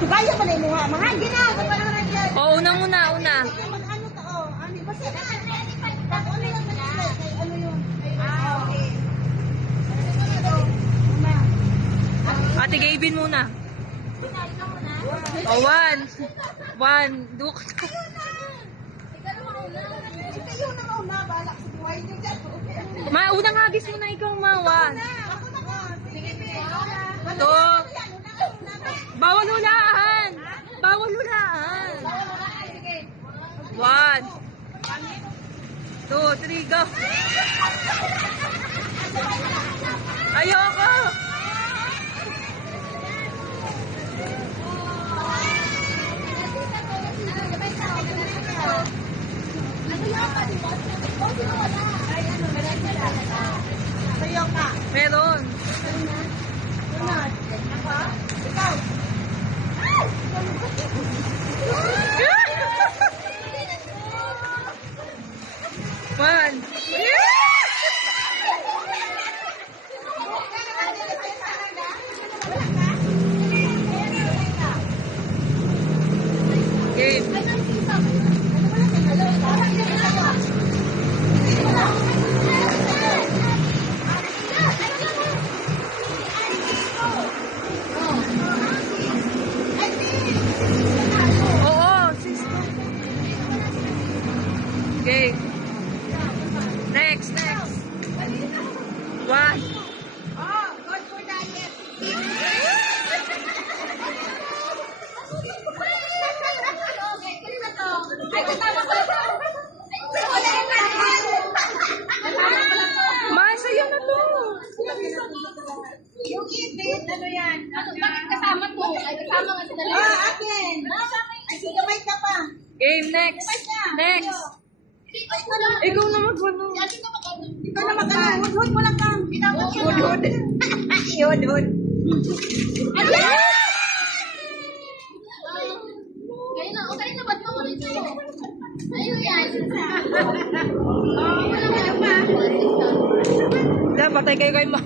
Kaya pa na yung mga mahal. Gina, kapalaran yan. O, una muna, una. Ano to, ano, basta ano yung ano yun? Okay. Ate Gavin muna. O, one. One. Duk. Ikaw na mauna, balak sa buhay niyo dyan. Ma, unang hagis muna ikaw, ma. One. Ako na. Sige, Two. Bawal hulaan. Bawal hulaan. One. Two, three, go. Ayoko. Sa'yo ka. Meron. Ikaw. One. Game. Oo, sister. Game. Next. One. Oh, good for diet. Ay, kasama ko ito. Ma, sa'yo na to. Yung ibig, ano yan? Bakit kasama to? Ay, kasama nga sila. Akin. Ay, sigamay ka pa. Game, next. Next. Ikaw na mag-ano. Ikaw na mag-ano. Hud mo lang ka. Hud. Hud. Ngayon na, okay na ba't mo rito? Ayun yan. Dapat patay kayo kay ma.